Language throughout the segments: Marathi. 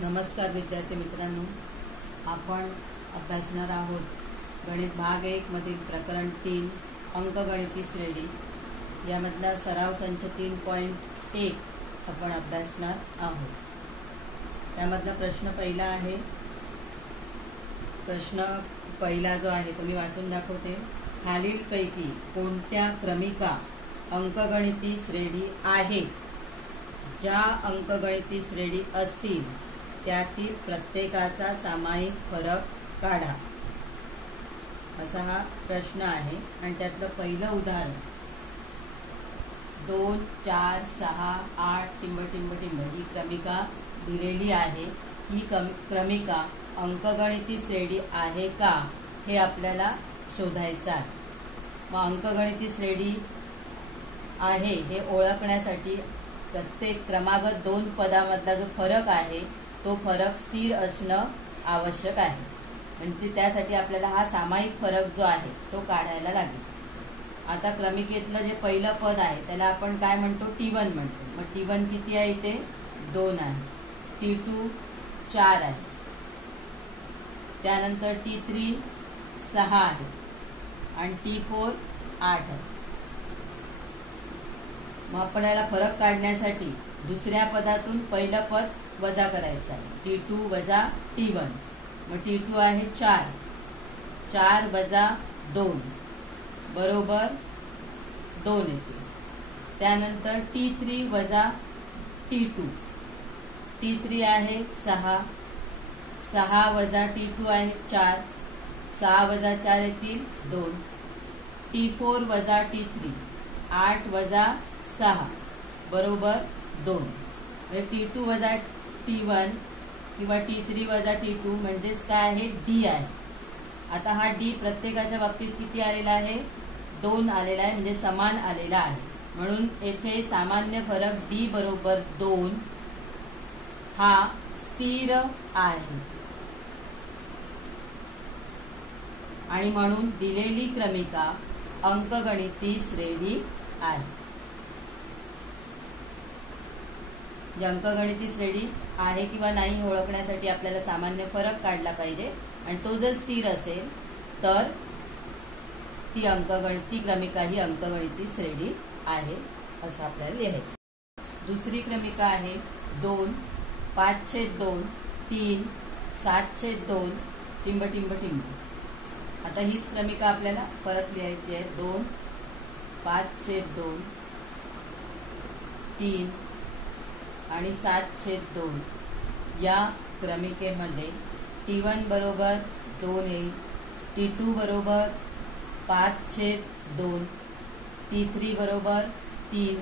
नमस्कार विद्यार्थी मित्रांनो, आपण अभ्यासणार आहोत गणित भाग 1 मधील प्रकरण 3 अंकगणिती श्रेणी यामधला सराव संच 3.1 आपण अभ्यासणार आहोत। त्यामधला प्रश्न पहिला आहे। प्रश्न पहिला जो आहे तो मी वाचून दाखवते। खालीलपैकी कोणत्या क्रमिका अंकगणिती श्रेणी आहे? ज्या अंकगणिती श्रेणी असतील त्यातील प्रत्येकाचा सामायिक फरक काढा, असा हा प्रश्न आहे। आणि त्यातलं पहिलं उदाहरण 2, 4, 6, 8 टिंब टिंब टिंब ही क्रमिका दिलेली आहे। ही क्रमिका अंकगणिती श्रेणी आहे का हे आपल्याला शोधायचं आहे। मग अंकगणिती श्रेणी आहे हे ओळखण्यासाठी प्रत्येक क्रमागत 2 पदामधला जो फरक आहे तो फरक स्थिर असणं आवश्यक आहे। म्हणजे त्यासाठी आपल्याला हा सामायिक फरक जो आहे तो काढायला लागेल। आता क्रमिकेतलं जे पहिलं पद आहे त्याला आपण काय म्हणतो? T1 म्हणतो। मग T1 किती आहे? इथे 2 आहे। T2 4 आहे। त्यानंतर T3 6 आहे आणि T4 8 आहे। मग आपल्याला फरक काढण्यासाठी दुसऱ्या पदातून पहिलं पद वजा करायचं आहे। T2 वजा T1। मग T2 आहे 4, 4 वजा 2 बरोबर 2 येते। त्यानंतर T3 वजा T2, T3 आहे 6, 6 वजा T2 आहे 4, 6 वजा 4 येतील 2। T4 वजा T3, 8 वजा 6 बरोबर 2। T2 वजा T1 किंवा T3 वजा T2 म्हणजेच काय आहे? D आहे। आता हा D प्रत्येकाच्या बाबतीत किती आलेला आहे? 2 आलेला आहे, म्हणजे समान आलेला आहे। म्हणून येथे सामान्य फरक D बरोबर 2 हा स्थिर आहे आणि म्हणून दिलेली क्रमिका अंकगणिती श्रेणी आहे। अंकगणिती श्रेणी आहे किंवा नाही ओळखण्यासाठी आपल्याला सामान्य फरक काढला पाहिजे आणि तो जर स्थिर असेल तर ती क्रमिका ही अंकगणिती श्रेणी आहे असं आपल्याला लिहायचं। दुसरी क्रमिका आहे 2, 5/2, 3, 7/2 टिंब टिंब टिंब। आता हीच क्रमिका आपल्याला परत लिहायची आहे। 2, 5/2, 3 आणि 7/2 या क्रमिकेमध्ये T1 बरोबर 2 येईल, T2 बरोबर 5/2, T3 बरोबर 3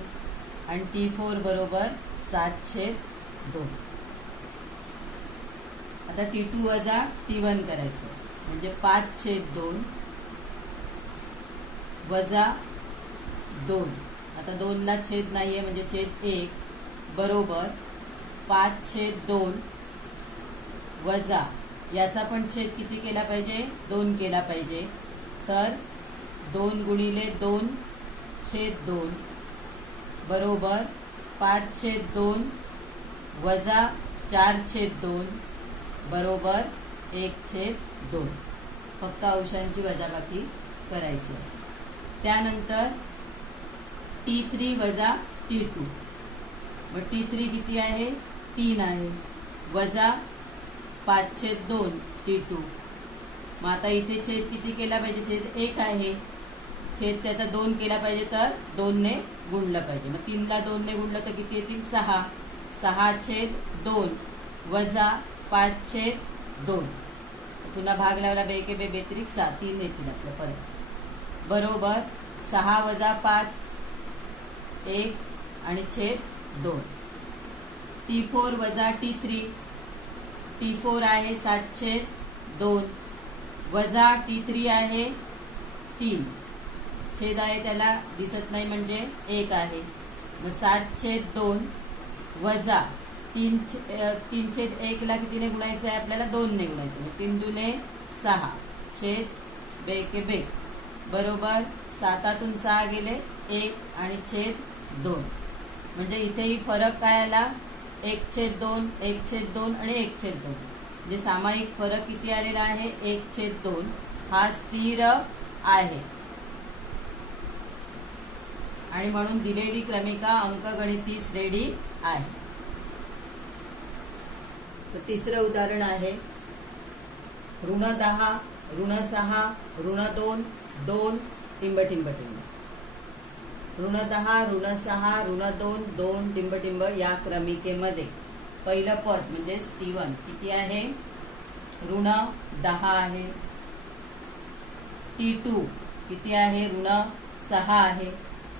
आणि T4 बरोबर 7/2। आता T2 वजा T1 करायचं म्हणजे 5/2 वजा 2। आता 2 ला छेद नाहीये म्हणजे छेद 1 बरोबर 5/2 वजा याचा पण छेद किती केला पाहिजे? 2 केला पाहिजे। तर 2 गुणिले 2/2 बरोबर 5/2 वजा 4/2 बरोबर 1/2। फक्त अंशांची वजाबाकी करायची। त्यानंतर T3 वजा T2। मग T3 किती आहे? 3 आहे वजा 5/2 T2। मग आता इथे छेद किती केला पाहिजे? छेद 1 आहे, छेद त्याचा 2 केला पाहिजे तर 2 ने गुणलं पाहिजे। मग 3 ला 2 ने गुणलं तर किती येतील? 6, 6/2 वजा 5/2। पुन्हा भाग लावला 2 के 2 बेत्रिक 6, 3 येतील आपलं परत बरोबर 6 वजा 5 1 आणि छेद 2। T4 वजा T3, T4 आहे 7/2 वजा T3 आहे 3, छेद आहे त्याला दिसत नाही म्हणजे 1 आहे। मग 7/2 वजा 3/1 ला कितीने गुणायचं आहे आपल्याला? 2 ने गुणायचं। 3 दुने 6 छेद 2 के 2 बरोबर 7तून 6 गेले 1 आणि छेद 2। म्हणजे इथेही फरक काय आला? 1/2 1/2 आणि 1/2 म्हणजे सामायिक फरक किती आलेला आहे 1/2 हा स्थिर आहे आणि म्हणून दिलेली क्रमिका अंकगणिती श्रेणी आहे. तिसरं उदाहरण आहे -10 -6 -2 2 टिंब टिंब टिंब. -10 -6 -2 2 टिंब टिंब या क्रमिकेमध्ये पहिलं पद म्हणजे T1 किती आहे -10 आहे. T2 किती आहे -6 आहे.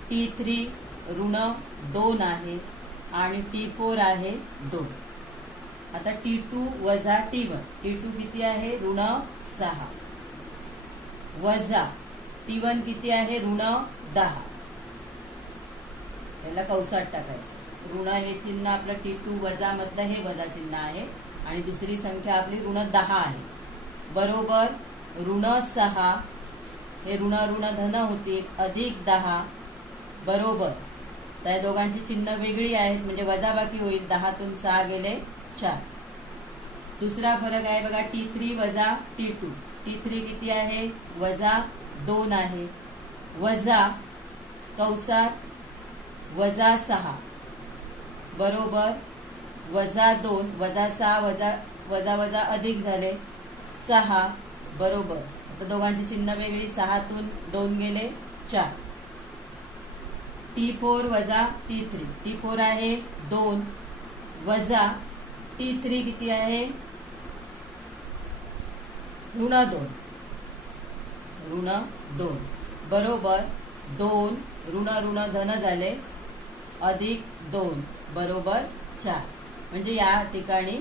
T3 -2 आहे आणि T4 आहे 2. आता T2 वजा T1 T2 किती आहे -6 वजा T1 किती आहे -10. याला कंसात टाकायचं. ऋण हे चिन्ह आपलं T2 वजा मधलं हे वजा चिन्ह आहे आणि दुसरी संख्या आपली -10 आहे बरोबर -6 हे ऋण धन होतील अधिक 10 बरोबर. त्या दोघांची चिन्ह वेगळी आहेत म्हणजे वजाबाकी होईल. 10 तून 6 गेले 4. दुसरा फरक आहे बघा T3 वजा T2 T3 किती आहे -2 आहे वजा कंसात -6 बरोबर -2 -6 वजा अधिक झाले 6 बरोबर. आता दोघांची चिन्ह वेगळी 6 तून 2 गेले 4. T4 वजा T3 T4 आहे 2 वजा T3 किती आहे -2 बरोबर 2 ऋण धन झाले अधिक 2 बरोबर 4. म्हणजे या ठिकाणी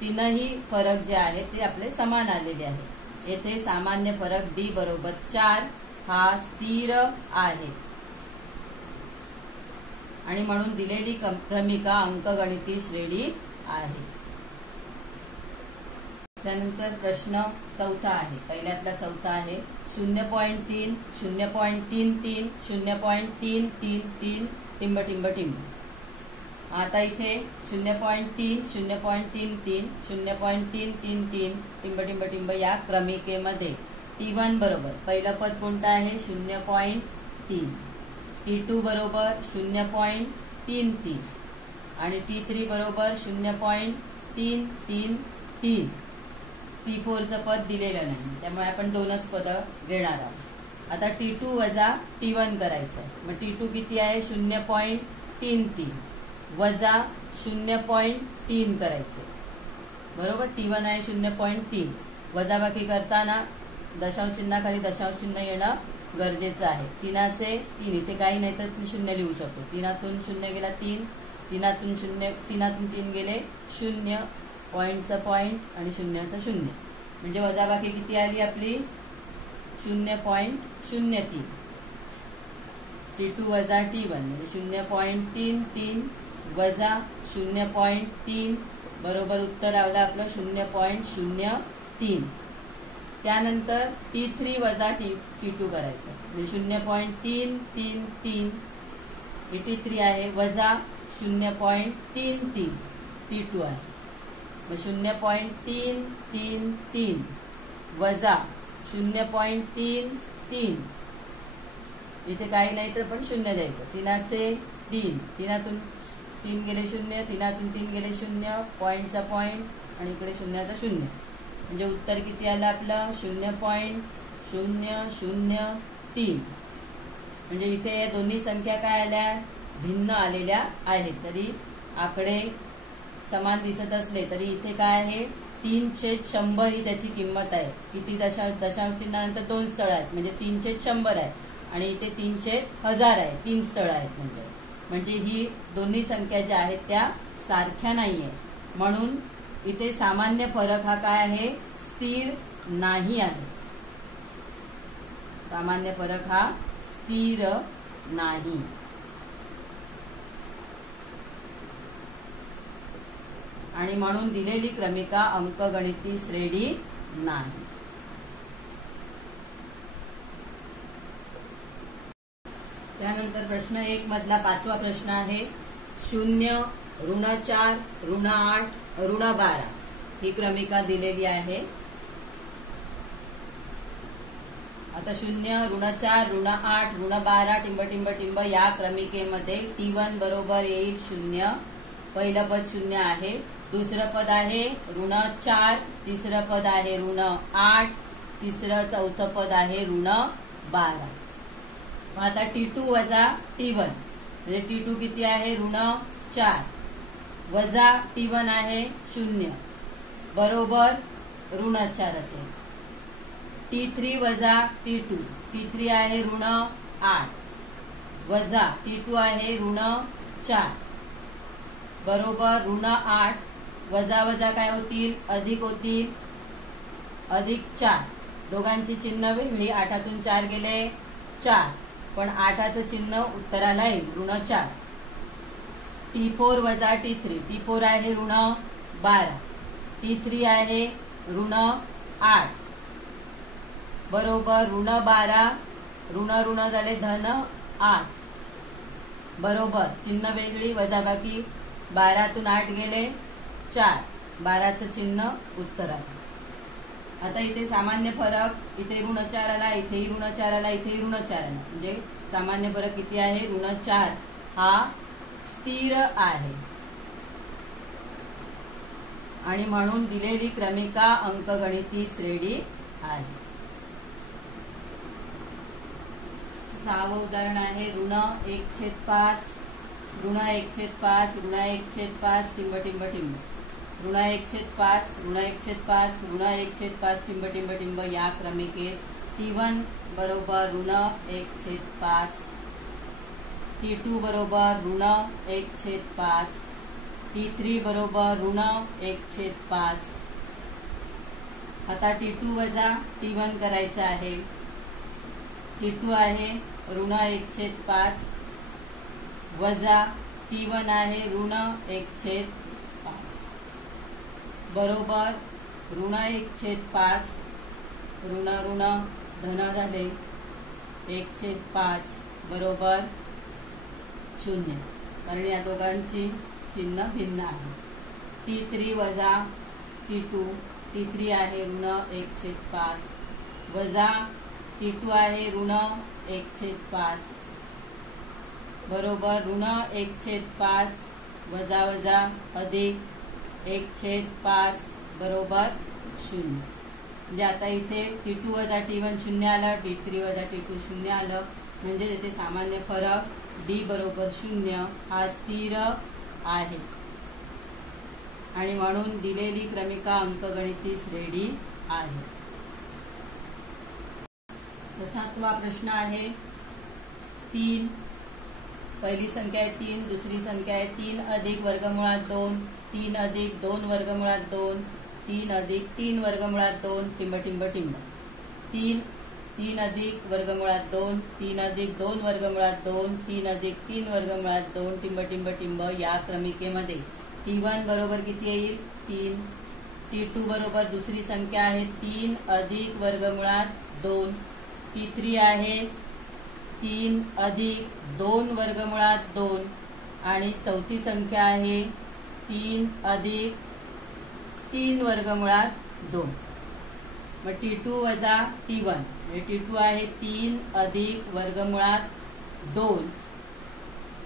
तीनही फरक जे आहेत ते आपले समान आलेले आहेत. येथे सामान्य फरक D बरोबर 4 हा स्थिर आहे आणि म्हणून दिलेली क्रमिका अंकगणिती श्रेणी आहे. त्यानंतर प्रश्न चौथा आहे. पहिल्यातला चौथा आहे 0.3 0.33 0.333 टिंब टिंब टिंब. आता इथे 0.3 0.33 0.333 टिंब टिंब टिंब या क्रमिकेमध्ये T1 बरोबर पहिलं पद कोणतं आहे 0.3. T2 बरोबर 0.33 आणि T3 बरोबर 0.333. T4चं पद दिलेलं नाही त्यामुळे आपण 2च पद घेणार आहोत. आता T2 वजा T1 करायचं. मग T2 किती आहे 0.33 वजा 0.3 करायचं बरोबर. T1 आहे 0.3 वजाबाकी करताना दशांश चिन्हाखाली दशांश चिन्ह येणं गरजेचं आहे. 3चे 3 इथे काही नाही तर 0 लिहू शकतो. 3तून 0 गेला 3 3तून 3 गेले 0 पॉइंटचा पॉइंट आणि शून्याचा 0 म्हणजे वजाबाकी किती आली आपली 0.03. T2 वजा T1 म्हणजे 0.33 वजा 0.3 बरोबर उत्तर आवलं आपलं 0.03. त्यानंतर T3 वजा T2 करायचं म्हणजे 0.333 हे T3 आहे वजा 0.33 T2 आहे. मग 0.333 वजा 0.33 इथे काही नाही तर पण 0 द्यायचं. 3चे 3 3तून 3 गेले 0 3तून 3 गेले 0 पॉइंटचा पॉइंट आणि इकडे 0चा 0 म्हणजे उत्तर किती आलं आपलं 0.003. म्हणजे इथे या दोन्ही संख्या काय आल्या भिन्न आलेल्या आहेत. तरी आकडे समान दिसत असले तरी इथे काय आहे 3/100 ही त्याची किंमत आहे. किती दशांश चिन्हानंतर 2 स्थळ आहेत म्हणजे 3/100 आहे आणि इथे 3/1000 आहे 3 स्थळ आहेत म्हणजे ही दोन्ही संख्या ज्या आहेत त्या सारख्या नाहीये. म्हणून इथे सामान्य फरक हा काय आहे स्थिर नाही आहे. सामान्य फरक हा स्थिर नाही. आणि म्हणून दिलेली क्रमिका अंकगणिती श्रेणी नाही. त्यानंतर प्रश्न 1 मधला 5वा प्रश्न आहे 0 ऋण 4, ऋण 8, ऋण 12 ही क्रमिका दिलेली आहे. आता 0, ऋण 4, ऋण 8, ऋण 12 टिंब टिंब टिंब या क्रमिकेमध्ये T1 बरोबर येईल 0. पहिलं पद 0 आहे. दुसरं पद आहे ऋण 4, तिसरं पद आहे ऋण 8, तिसरं चौथं पद आहे ऋण 12. आता T2 वजा T1 म्हणजे T2 किती आहे ऋण 4 वजा T1 आहे 0 बरोबर ऋण 4 असेल. T3 वजा T2, T3 आहे ऋण 8 वजा T2 आहे ऋण 4 बरोबर ऋण 8 वजा वजा काय होतील अधिक होतील अधिक 4. दोघांची चिन्ह वेगळी. 8तून 4 गेले 4 पण 8चं चिन्ह उत्तराला येईल ऋण 4. T4 वजा T3, T4 आहे ऋण 12, T3 आहे ऋण 8 बरोबर ऋण 12 ऋण ऋण झाले धन 8 बरोबर चिन्ह वेगळी वजाबाकी. 12तून 8 गेले 4, 12चं चिन्ह उत्तराला. आता इथे सामान्य फरक, इथे ऋण 4 आला, इथेही ऋण 4 आला, इथेही ऋण 4 आला म्हणजे सामान्य फरक किती आहे ऋण 4 हा स्थिर आहे आणि म्हणून दिलेली क्रमिका अंकगणिती श्रेणी आहे. 6वं उदाहरण आहे ऋण 1/5, ऋण 1/5, ऋण 1/5 टिंब टिंब टिंब. ऋण 1/5, ऋण 1/5, ऋण 1/5 टिंब टिंब टिंब या क्रमिकेत T1 बरोबर ऋण 1/5, T2 बरोबर ऋण 1/5, T3 बरोबर ऋण 1/5. आता T2 वजा T1 करायचं आहे. T2 आहे ऋण 1/5 वजा T1 आहे ऋण 1/5 बरोबर ऋण 1/5 ऋण ऋण धन झाले 1/5 बरोबर 0 कारण या दोघांची चिन्ह भिन्न आहे. T3 वजा T2, T3 आहे ऋण 1/5 वजा T2 आहे ऋण 1/5 बरोबर ऋण 1/5 वजा वजा अधिक 1/5 बरोबर 0. म्हणजे आता इथे T2 वजा T1 0 आलं, T3 वजा T2 0 आलं म्हणजे इथे सामान्य फरक D बरोबर 0 हा स्थिर आहे आणि म्हणून दिलेली क्रमिका अंकगणिती श्रेणी आहे. 7वा प्रश्न आहे 3. पहिली संख्या आहे 3, दुसरी संख्या आहे 3 अधिक वर्गमुळात 2, 3 अधिक 2 वर्गमुळात 2, 3 अधिक 3 वर्गमुळात 2 टिंब टिंब टिंब. 3 अधिक वर्गमुळात 2, 3 अधिक 2 वर्गमुळात 2, 3 अधिक 3 वर्गमुळात 2 टिंब टिंब टिंब या क्रमिकेमध्ये T1 बरोबर किती येईल 3, T2 बरोबर दुसरी संख्या आहे 3 अधिक वर्गमुळात 2, T3 आहे 3 अधिक 2 वर्गमुळात 2 आणि चौथी संख्या आहे 3 अधिक 3 वर्गमुळात 2. मग T2 वजा T1 T2 आहे 3 अधिक वर्गमुळात 2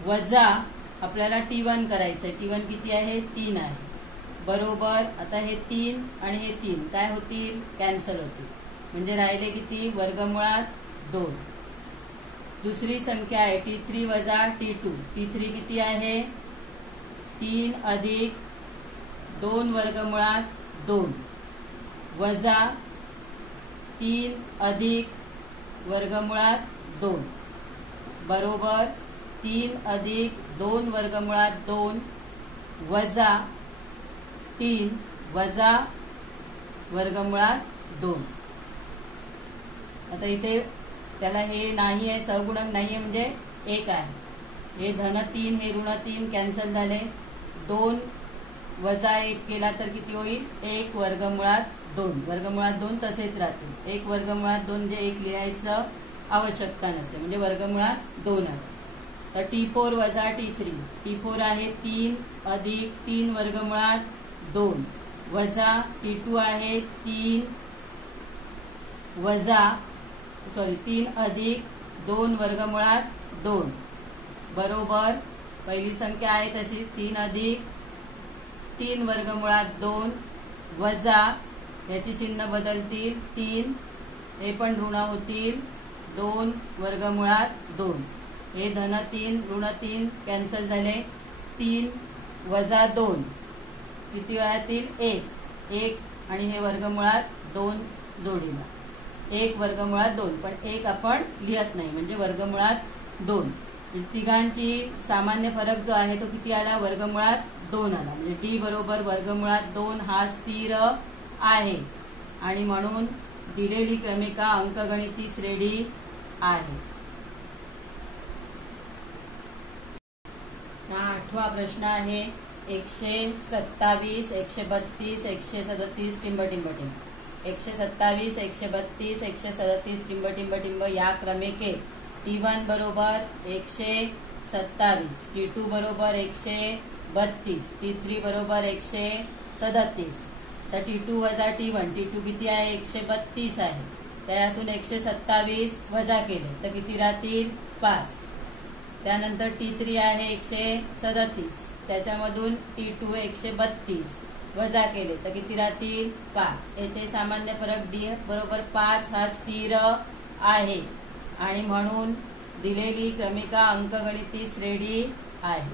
वजा आपल्याला T1 करायचंय. T1 किती आहे 3 आहे बरोबर. आता हे 3 आणि हे 3 काय होतील कॅन्सल होतील म्हणजे राहिले किती वर्गमुळात 2. दुसरी संख्या आहे T3 वजा T2, T3 किती आहे 3 अधिक 2 वर्गमुळात 2 वजा 3 अधिक वर्गमुळात 2 बरोबर 3 अधिक 2 वर्गमुळात 2 वजा 3 वजा वर्गमुळात 2. आता इथे त्याला हे नाही आहे सहगुणक नाही आहे म्हणजे 1 आहे. हे धन 3 हे ऋण 3 कॅन्सल झाले. 2 वजा 1 केला तर किती होईल 1 वर्गमुळात 2. वर्गमुळात 2 तसेच राहतील. 1 वर्गमुळात 2 म्हणजे 1 लिहायचं आवश्यकता नसते म्हणजे वर्गमुळात 2 आहे. तर T4 वजा T3. T4 आहे 3 अधिक 3 वर्गमुळात 2 वजा T2 आहे 3 अधिक 2 वर्गमुळात 2 बरोबर पहिली संख्या आहे तशी 3 अधिक 3 वर्गमुळात 2 वजा याची चिन्ह बदलतील 3 हे पण ऋण होतील 2 वर्गमुळात 2 हे धन 3 ऋण 3 कॅन्सल झाले 3 वजा 2 किती वेळातील 1 आणि हे वर्गमुळात 2 जोडीला 1 वर्गमुळात 2 पण 1 आपण लिहत नाही म्हणजे वर्गमुळात 2 तिघांची सामान्य फरक जो आहे तो किती आला वर्गमुळात 2 आला म्हणजे डी बरोबर वर्गमुळात 2 हा स्थिर आहे आणि म्हणून दिलेली क्रमिका अंकगणिती श्रेणी आहे. हा 8वा प्रश्न आहे 127 132 137 टिंब 127 132 137 टिंब या क्रमिकेत T1 बरोबर 127 T2 बरोबर 132 T3 बरोबर 137 तर T2 वजा T1 T2 किती आहे 132 आहे त्यातून 127 वजा केले तर किती राहतील 5 त्यानंतर T3 आहे 137 त्याच्यामधून T2 132 वजा केले तर किती राहतील 5 येथे सामान्य फरक D बरोबर 5 हा स्थिर आहे आणि म्हणून दिलेली क्रमिका अंकगणिती श्रेणी आहे.